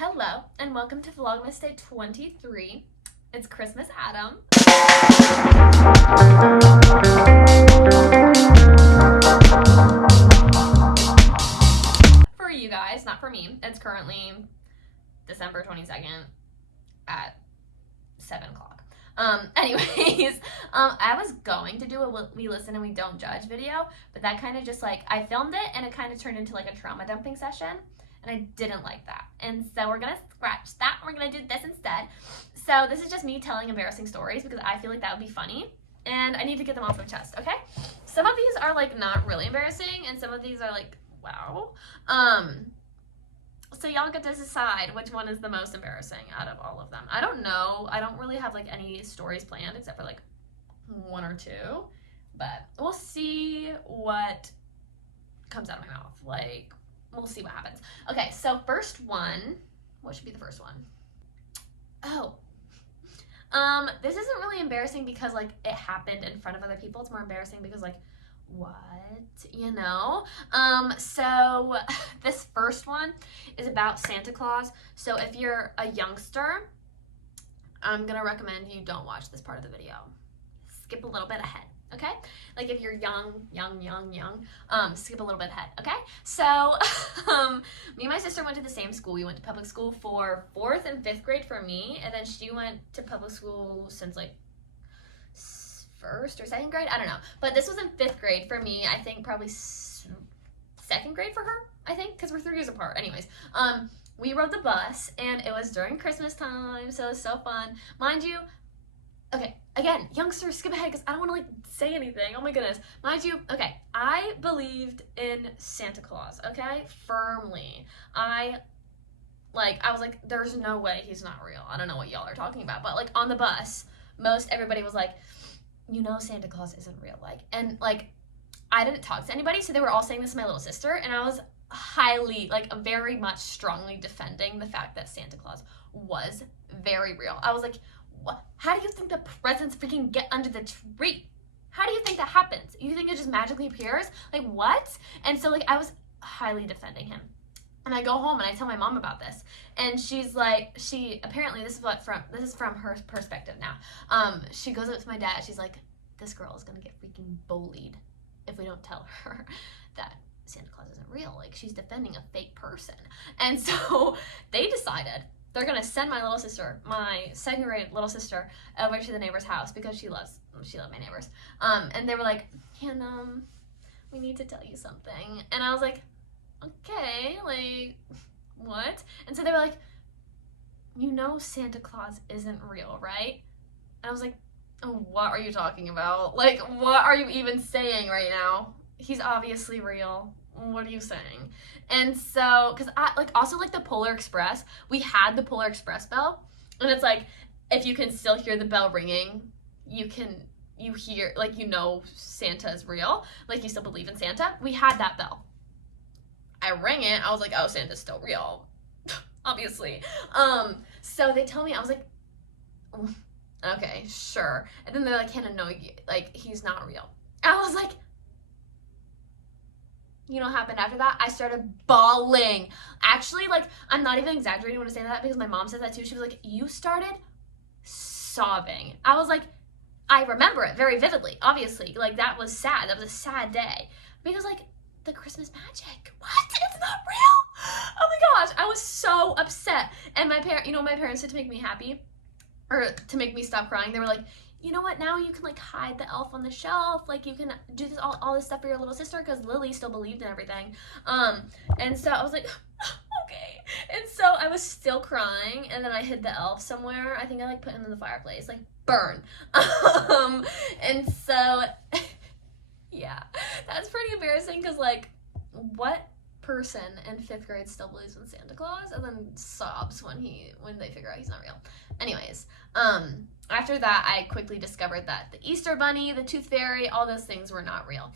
Hello, and welcome to Vlogmas Day 23. It's Christmas Adam. For you guys, not for me. It's currently December 22nd at 7 o'clock. Anyways, I was going to do a we listen and we don't judge video, but that kind of just I filmed it and it kind of turned into a trauma dumping session. And I didn't like that. And so we're going to scratch that. We're going to do this instead. So this is just me telling embarrassing stories because I feel like that would be funny. And I need to get them off my chest, okay? Some of these are not really embarrassing and some of these are wow. So y'all get to decide which one is the most embarrassing out of all of them. I don't know. I don't really have any stories planned except for one or two. But we'll see what comes out of my mouth. We'll see what happens. Okay, so first one. What should be the first one? Oh. This isn't really embarrassing because it happened in front of other people. It's more embarrassing because what? You know? So this first one is about Santa Claus. So if you're a youngster, I'm gonna recommend you don't watch this part of the video. Skip a little bit ahead. Okay? If you're young, skip a little bit ahead, okay? So, me and my sister went to the same school. We went to public school for 4th and 5th grade for me, and then she went to public school since 1st or 2nd grade, I don't know. But this was in 5th grade for me, I think probably 2nd grade for her, I think, because we're 3 years apart. Anyways, we rode the bus, and it was during Christmas time, so it was so fun. Mind you, okay, again, youngsters, skip ahead because I don't want to say anything. Oh my goodness. Mind you, okay, I believed in Santa Claus, okay? Firmly. I was there's no way he's not real. I don't know what y'all are talking about, but on the bus, everybody was Santa Claus isn't real. And I didn't talk to anybody, so they were all saying this to my little sister, and I was highly, very much strongly defending the fact that Santa Claus was very real. I was what? How do you think the presents freaking get under the tree? How do you think that happens? You think it just magically appears? What? And so I was highly defending him. And I go home and I tell my mom about this. And she's she apparently this is from her perspective now. She goes up to my dad, she's this girl is gonna get freaking bullied if we don't tell her that Santa Claus isn't real. She's defending a fake person. And so they decided they're gonna send my little sister, my 2nd grade little sister, over to the neighbor's house because she loves my neighbors. And they were Hannah, we need to tell you something. And I was okay, what? And so they were Santa Claus isn't real, right? And I was oh, what are you talking about? What are you even saying right now? He's obviously real. What are you saying? And so, because I also the Polar Express, we had the Polar Express bell, and it's if you can still hear the bell ringing, you hear Santa is real, you still believe in Santa. We had that bell. I rang it, I was oh, Santa's still real, obviously. So they tell me, I was okay, sure. And then they're Hannah, no, he's not real. I was you know what happened after that? I started bawling. Actually, I'm not even exaggerating when I say that because my mom said that too. She was you started sobbing. I was I remember it very vividly, obviously. That was sad. That was a sad day. Because, the Christmas magic. What? It's not real? Oh my gosh. I was so upset. And my parents said to make me happy, or to make me stop crying, they were you know what, now you can hide the elf on the shelf, you can do this all this stuff for your little sister because Lily still believed in everything. And so I was okay. And so I was still crying, and then I hid the elf somewhere. I think I put him in the fireplace, burn. And so yeah, that's pretty embarrassing because what person in 5th grade still believes in Santa Claus and then sobs when they figure out he's not real? Anyways, after that, I quickly discovered that the Easter Bunny, the Tooth Fairy, all those things were not real.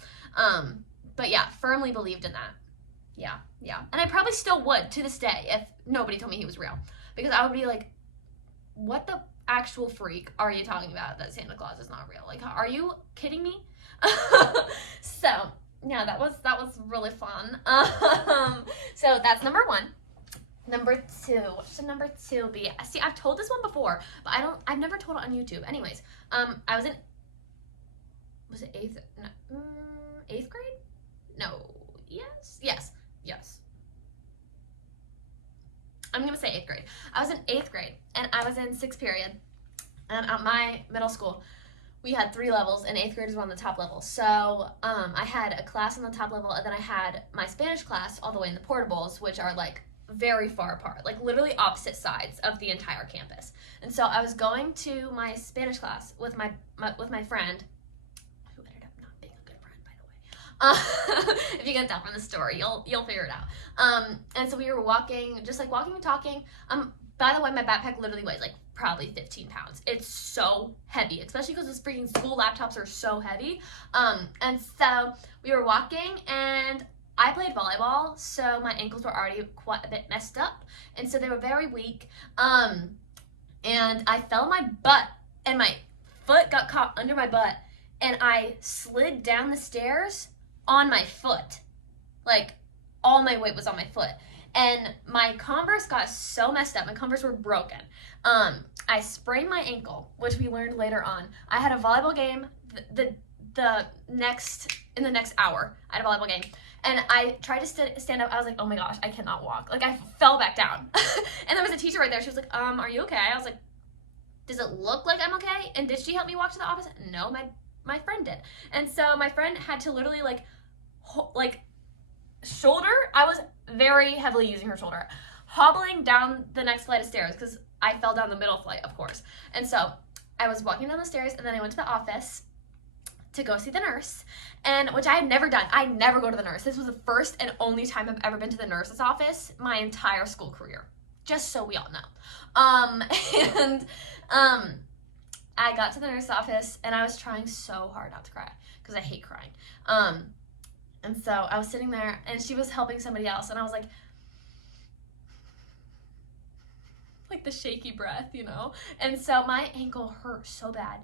But yeah, firmly believed in that. Yeah. And I probably still would to this day if nobody told me he was real. Because I would be what the actual freak are you talking about that Santa Claus is not real? Are you kidding me? So, yeah, that was really fun. So that's number 1. Number 2. What should number 2 be? See, I've told this one before, but I've never told it on YouTube. Anyways, I was in, was it 8th? No, 8th grade? No. Yes. I'm gonna say 8th grade. I was in 8th grade, and I was in 6th period. And at my middle school, we had 3 levels, and 8th graders were on the top level. So I had a class on the top level, and then I had my Spanish class all the way in the portables, which are like very far apart, like literally opposite sides of the entire campus. And so I was going to my Spanish class with my friend, who ended up not being a good friend, by the way. If you can tell from the story, you'll figure it out. And so we were walking, just like walking and talking. By the way, my backpack literally weighs like probably 15 pounds. It's so heavy, especially because those freaking school laptops are so heavy. And so we were walking, and I played volleyball, so my ankles were already quite a bit messed up, and so they were very weak. And I fell on my butt, and my foot got caught under my butt, and I slid down the stairs on my foot. Like, all my weight was on my foot. And my Converse got so messed up. My Converse were broken. I sprained my ankle, which we learned later on. I had a volleyball game in the next hour. I had a volleyball game. And I tried to stand up. I was like, oh my gosh, I cannot walk. Like, I fell back down. And there was a teacher right there. She was like, are you okay? I was like, does it look like I'm okay? And did she help me walk to the office? No, my friend did. And so my friend had to literally shoulder. I was very heavily using her shoulder, hobbling down the next flight of stairs because I fell down the middle flight, of course. And so I was walking down the stairs, and then I went to the office to go see the nurse, and which I had never done. I never go to the nurse. This was the first and only time I've ever been to the nurse's office my entire school career, just so we all know. I got to the nurse's office, and I was trying so hard not to cry because I hate crying. And so I was sitting there, and she was helping somebody else, and I was like the shaky breath, you know? And so my ankle hurt so bad.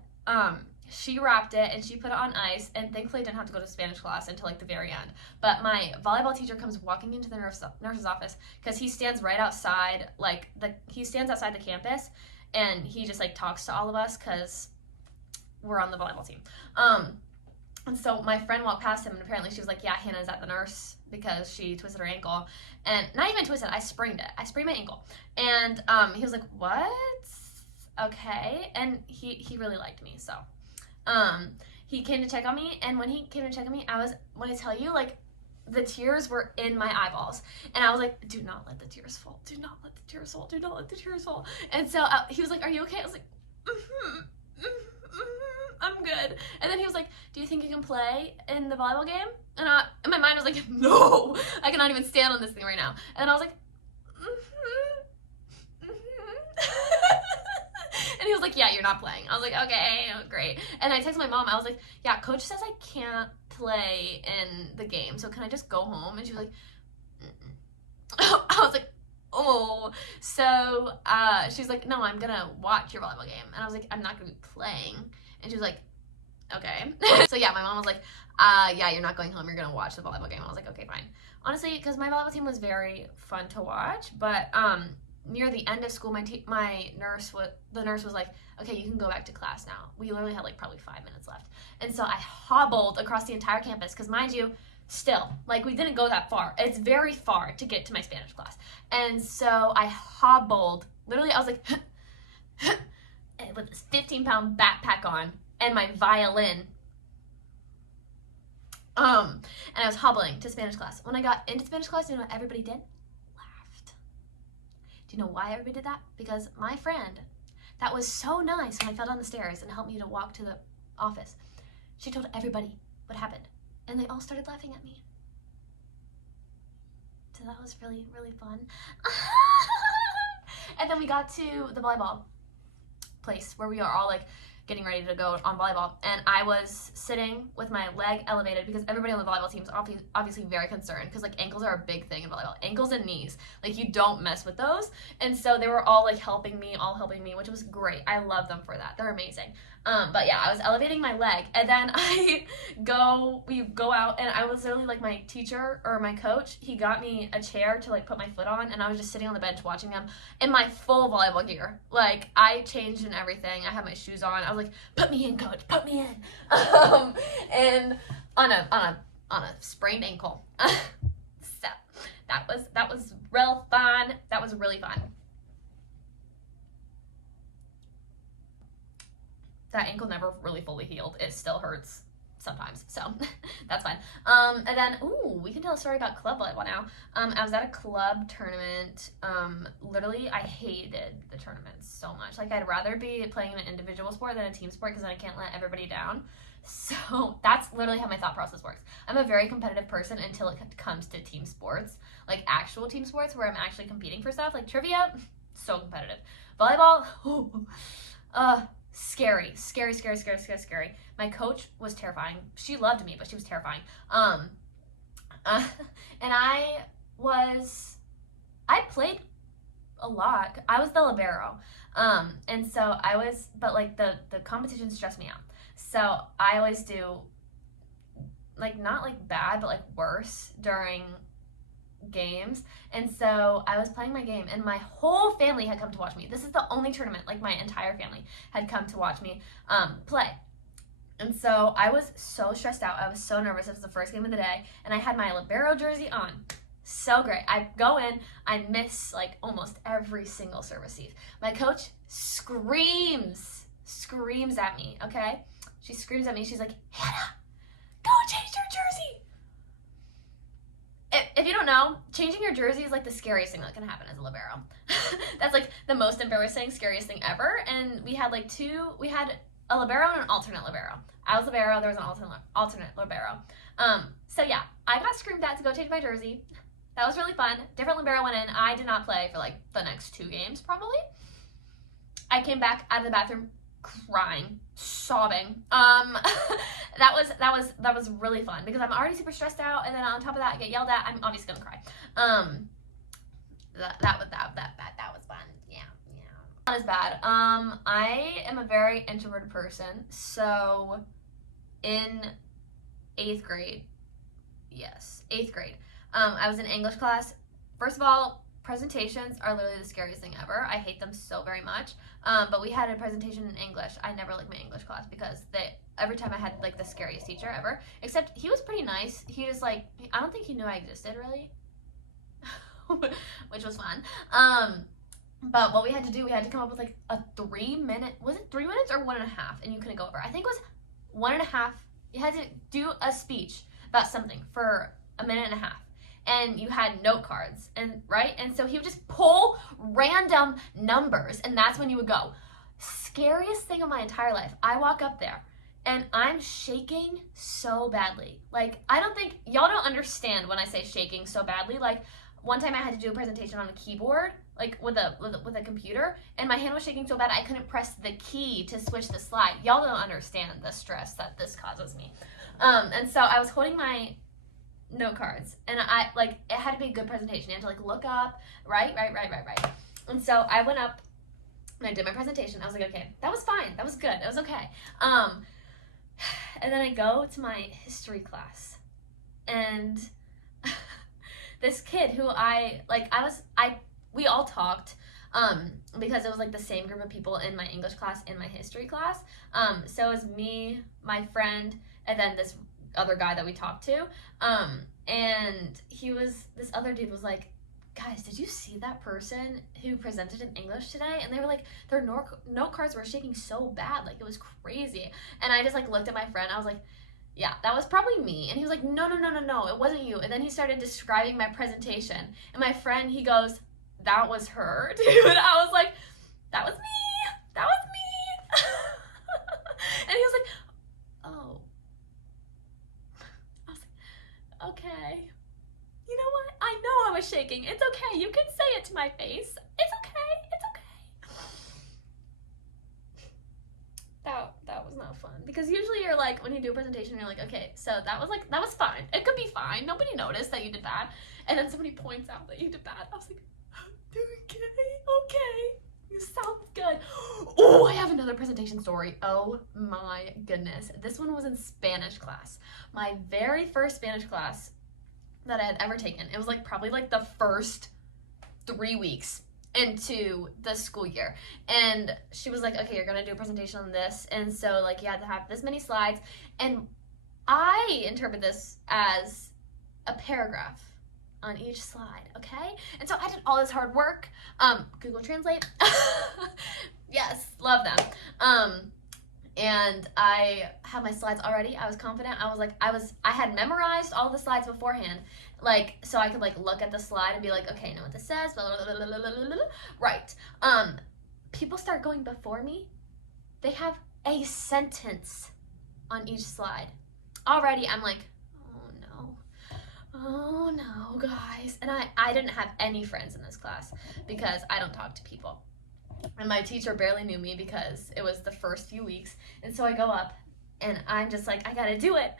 She wrapped it, and she put it on ice, and thankfully I didn't have to go to Spanish class until like the very end. But my volleyball teacher comes walking into the nurse's office because he stands right outside, he stands outside the campus, and he just like talks to all of us because we're on the volleyball team. And so my friend walked past him, and apparently she was like, yeah, Hannah's at the nurse because she twisted her ankle. And not even twisted, I sprained it. I sprained my ankle. And he was like, what? Okay. And he really liked me, so. He came to check on me, and when he came to check on me, when I tell you, like, the tears were in my eyeballs. And I was like, do not let the tears fall. Do not let the tears fall. Do not let the tears fall. And so he was like, are you okay? I was like, I'm good. And then he was like, do you think you can play in the volleyball game? And in my mind, I was like, no, I cannot even stand on this thing right now. And I was like, and he was like, yeah, you're not playing. I was like, okay, great. And I texted my mom. I was like, yeah, coach says I can't play in the game, so can I just go home? And she was like, I was like, oh. So she's like, no, I'm gonna watch your volleyball game. And I was like, I'm not gonna be playing. And she was like, okay. So yeah, my mom was like, yeah, you're not going home, you're gonna watch the volleyball game. I was like, okay, fine. Honestly, because my volleyball team was very fun to watch, but near the end of school, the nurse was like, okay, you can go back to class now. We literally had like probably 5 minutes left. And so I hobbled across the entire campus, because mind you, still, like, we didn't go that far. It's very far to get to my Spanish class. And so I hobbled, literally, I was like, with this 15-pound backpack on and my violin. And I was hobbling to Spanish class. When I got into Spanish class, you know what everybody did? Laughed. Do you know why everybody did that? Because my friend, that was so nice when I fell down the stairs and helped me to walk to the office, she told everybody what happened. And they all started laughing at me. So that was really, really fun. And then we got to the volleyball place where we are all like getting ready to go on volleyball, and I was sitting with my leg elevated because everybody on the volleyball team is obviously very concerned because like ankles are a big thing in volleyball. Ankles and knees, like you don't mess with those. And so they were all like helping me, which was great. I love them for that. They're amazing. But yeah, I was elevating my leg, and then we go out, and I was literally like, my teacher or my coach, he got me a chair to like put my foot on, and I was just sitting on the bench watching them in my full volleyball gear. Like I changed and everything. I had my shoes on. I was like, put me in, coach, put me in. And on a sprained ankle. So that was real fun. That was really fun. That ankle never really fully healed. It still hurts sometimes, so that's fine. And then, we can tell a story about club volleyball now. I was at a club tournament. Literally, I hated the tournament so much. Like, I'd rather be playing an individual sport than a team sport because then I can't let everybody down. So that's literally how my thought process works. I'm a very competitive person until it comes to team sports, like actual team sports where I'm actually competing for stuff, like trivia, so competitive. Volleyball, scary. My coach was terrifying. She loved me, but she was terrifying. And I played a lot. I was the libero. And so but like the competition stressed me out. So I always do like, not like bad, but like worse during games. And so I was playing my game, and my whole family had come to watch me. This is the only tournament, like my entire family had come to watch me play. And so I was so stressed out. I was so nervous. It was the first game of the day, and I had my libero jersey on. So great. I go in, I miss like almost every single service receive. My coach screams at me, okay? She screams at me. She's like, Hannah, go change your jersey. If you don't know, changing your jersey is like the scariest thing that can happen as a libero. That's like the most embarrassing, scariest thing ever. And we had we had a libero and an alternate libero. I was libero, there was an alternate libero. So yeah, I got screamed at to go change my jersey. That was really fun. Different libero went in. I did not play for like the next 2 games probably. I came back out of the bathroom crying, sobbing. That was really fun because I'm already super stressed out, and then on top of that I get yelled at. I'm obviously gonna cry. That was fun. Yeah. Not as bad. I am a very introverted person, so in 8th grade, I was in English class. First of all, presentations are literally the scariest thing ever. I hate them so very much. But we had a presentation in English. I never liked my English class because every time I had like the scariest teacher ever. Except he was pretty nice. He just like, I don't think he knew I existed really, which was fun. But what we had to do, we had to come up with like a 3-minute, was it 3 minutes or 1.5? And you couldn't go over. I think it was 1.5. You had to do a speech about something for 1.5 minutes. And you had note cards, and so he would just pull random numbers, and that's when you would go. Scariest thing of my entire life. I walk up there, and I'm shaking so badly. Like, I don't think, y'all don't understand when I say shaking so badly. Like, one time I had to do a presentation on a keyboard, like with a computer, and my hand was shaking so bad I couldn't press the key to switch the slide. Y'all don't understand the stress that this causes me. And so I was holding my note cards, and it had to be a good presentation. You had to like look up, right. And so I went up and I did my presentation. I was like, okay, that was fine, that was good, that was okay. And then I go to my history class, and this kid who we all talked, because it was like the same group of people in my English class and my history class. So it was me, my friend, and then this other guy that we talked to, and this other dude was like, guys, did you see that person who presented in English today? And they were like, their note cards were shaking so bad, like it was crazy. And I just like looked at my friend, I was like, yeah, that was probably me. And he was like, no, it wasn't you. And then he started describing my presentation, and my friend, he goes, that was her, dude. I was like, that was me. And he was like, oh. Okay. You know what? I know I was shaking. It's okay. You can say it to my face. It's okay. because usually you're like, when you do a presentation, you're like, okay, so that was fine. It could be fine. Nobody noticed that you did that. And then somebody points out that you did that. I was like, okay, you sound good. Oh, I have another presentation story. Oh my goodness. This one was in Spanish class. My very first Spanish class that I had ever taken. It was like probably like the first 3 weeks into the school year, and she was like, okay, you're gonna do a presentation on this, and so like you had to have this many slides, and I interpret this as a paragraph on each slide, okay? And so I did all this hard work. Google Translate. Yes, love them. And I had my slides already. I was confident. I had memorized all the slides beforehand, like, so I could like look at the slide and be like, okay, I know what this says, blah, blah, blah, blah, blah, blah. Right. People start going before me. They have a sentence on each slide. Already, I'm like, oh no, guys. And I didn't have any friends in this class because I don't talk to people. And my teacher barely knew me because it was the first few weeks. And so I go up and I'm just like, I gotta do it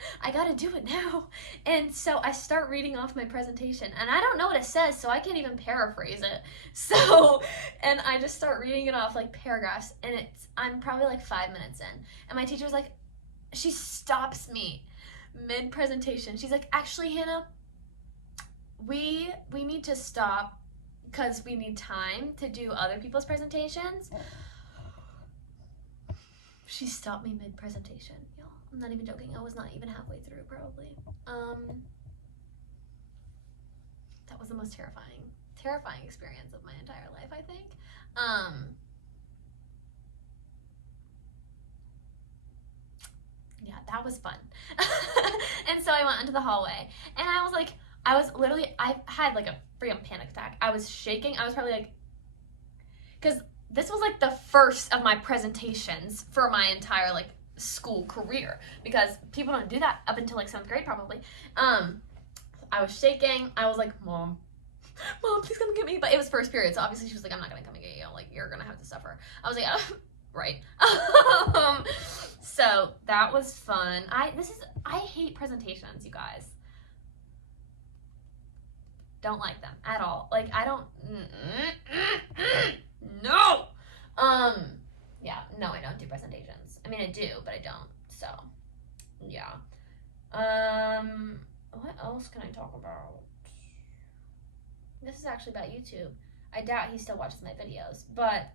now. And so I start reading off my presentation, and I don't know what it says, so I can't even paraphrase it. So, and I just start reading it off like paragraphs, and I'm probably like 5 minutes in. And my teacher's like, she stops me mid-presentation. She's like, actually, Hannah, we need to stop because we need time to do other people's presentations. She stopped me mid-presentation, y'all. I'm not even joking. I was not even halfway through, probably. That was the most terrifying experience of my entire life, I think. Yeah, that was fun. And so I went into the hallway, and I had like a freaking panic attack. I was shaking. I was probably like, because this was like the first of my presentations for my entire like school career, because people don't do that up until like 7th grade probably. I was shaking. I was like, Mom, please come get me. But it was first period, so obviously she was like, I'm not gonna come and get you. Like, you're gonna have to suffer. I was like, oh, right. So that was fun. I hate presentations, you guys. Don't like them at all. Like, I don't. No. Yeah. No, I don't do presentations. I mean, I do, but I don't. So, yeah. What else can I talk about? This is actually about YouTube. I doubt he still watches my videos, but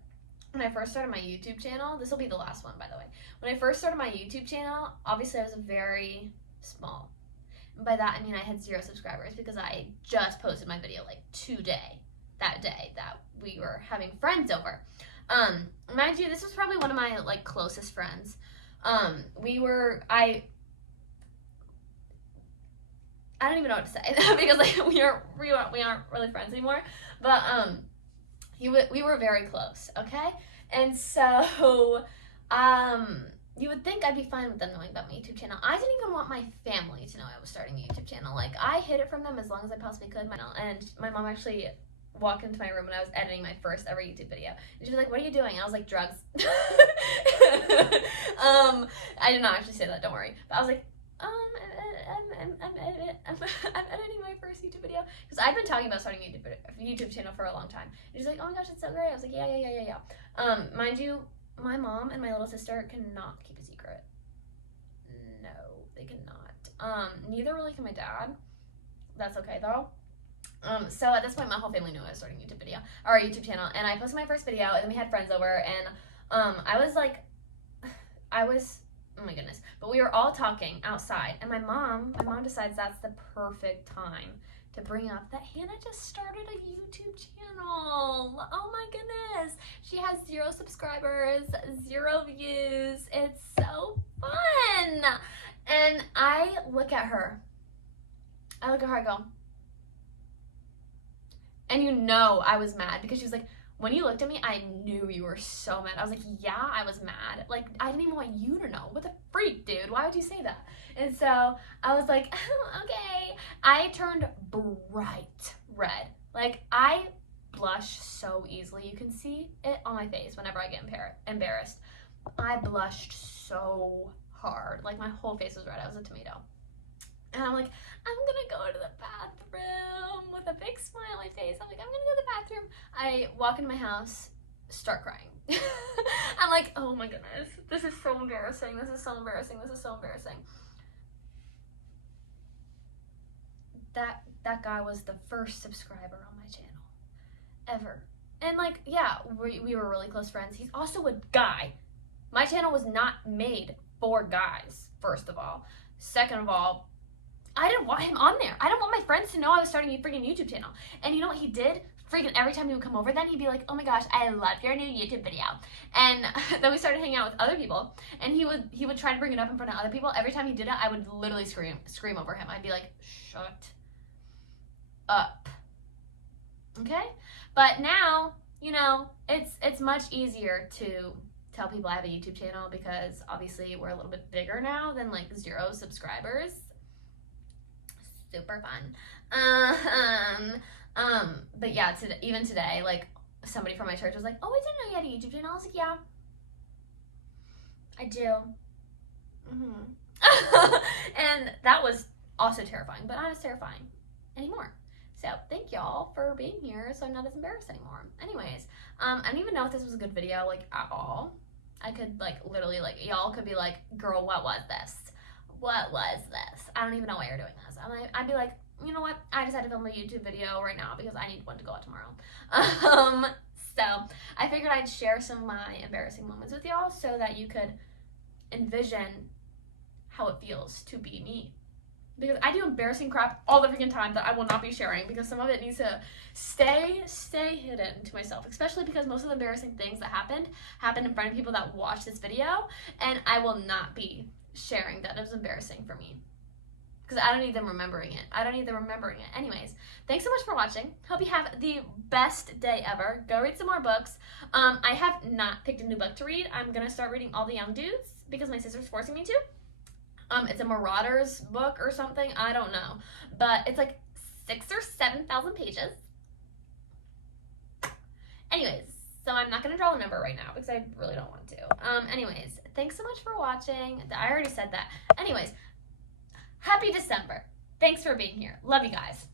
when I first started my YouTube channel, this will be the last one, by the way. When I first started my YouTube channel, obviously I was very small. And by that, I mean I had 0 subscribers because I just posted my video like that day that we were having friends over. Mind you, this was probably one of my like closest friends. I don't even know what to say because like we aren't really friends anymore. But we were very close, okay? And so you would think I'd be fine with them knowing about my YouTube channel. I didn't even want my family to know I was starting a YouTube channel. Like, I hid it from them as long as I possibly could. And my mom actually walked into my room when I was editing my first ever YouTube video. And she was like, what are you doing? And I was like, drugs. I did not actually say that, don't worry. But I was like, I'm editing my first YouTube video. Because I've been talking about starting a YouTube channel for a long time. And she's like, oh my gosh, it's so great. I was like, yeah. Mind you, my mom and my little sister cannot keep a secret. No, they cannot. Neither really can my dad. That's okay though. So at this point, my whole family knew I was starting a YouTube channel, and I posted my first video, and then we had friends over, and oh my goodness, but we were all talking outside, and my mom decides that's the perfect time to bring up that Hannah just started a YouTube channel. Oh my goodness. She has 0 subscribers, 0 views. It's so fun. And I look at her, I go, and you know I was mad because she was like, when you looked at me, I knew you were so mad. I was like, yeah, I was mad. Like, I didn't even want you to know. What the freak, dude? Why would you say that? And so I was like, oh, okay. I turned bright red. Like, I blush so easily. You can see it on my face whenever I get embarrassed. I blushed so hard. Like, my whole face was red. I was a tomato. And I'm like, I'm gonna go to the bathroom with a big smiley face. I'm like, I'm gonna go to the bathroom. I walk into my house, start crying. I'm like, oh my goodness, this is so embarrassing. This is so embarrassing. This is so embarrassing. That guy was the first subscriber on my channel ever. And like, yeah, we were really close friends. He's also a guy. My channel was not made for guys, first of all. Second of all, I didn't want him on there. I didn't want my friends to know I was starting a freaking YouTube channel. And you know what he did? Freaking every time he would come over, then he'd be like, oh my gosh, I love your new YouTube video. And then we started hanging out with other people, and he would try to bring it up in front of other people. Every time he did it, I would literally scream over him. I'd be like, shut up. Okay? But now, you know, it's much easier to tell people I have a YouTube channel because obviously we're a little bit bigger now than like 0 subscribers. Super fun. But yeah, even today, like, somebody from my church was like, oh, I didn't know you had a YouTube channel. I was like, yeah, I do. And that was also terrifying, but not as terrifying anymore. So thank y'all for being here so I'm not as embarrassed anymore. Anyways, I don't even know if this was a good video, like, at all. I could, like, literally, like, y'all could be like, girl, what was this? What was this? I don't even know why you're doing this. I'd be like, you know what? I just had to film a YouTube video right now because I need one to go out tomorrow. So I figured I'd share some of my embarrassing moments with y'all so that you could envision how it feels to be me. Because I do embarrassing crap all the freaking time that I will not be sharing because some of it needs to stay hidden to myself, especially because most of the embarrassing things that happened in front of people that watch this video, and I will not be sharing that. It was embarrassing for me because I don't need them remembering it. Anyways, thanks so much for watching. Hope you have the best day ever. Go read some more books. I have not picked a new book to read. I'm gonna start reading All the Young Dudes because my sister's forcing me to. It's a Marauders book or something. I don't know, but it's like 6,000 or 7,000 pages. Anyways, so I'm not gonna draw a number right now because I really don't want to. Anyways, thanks so much for watching. I already said that. Anyways, happy December. Thanks for being here. Love you guys.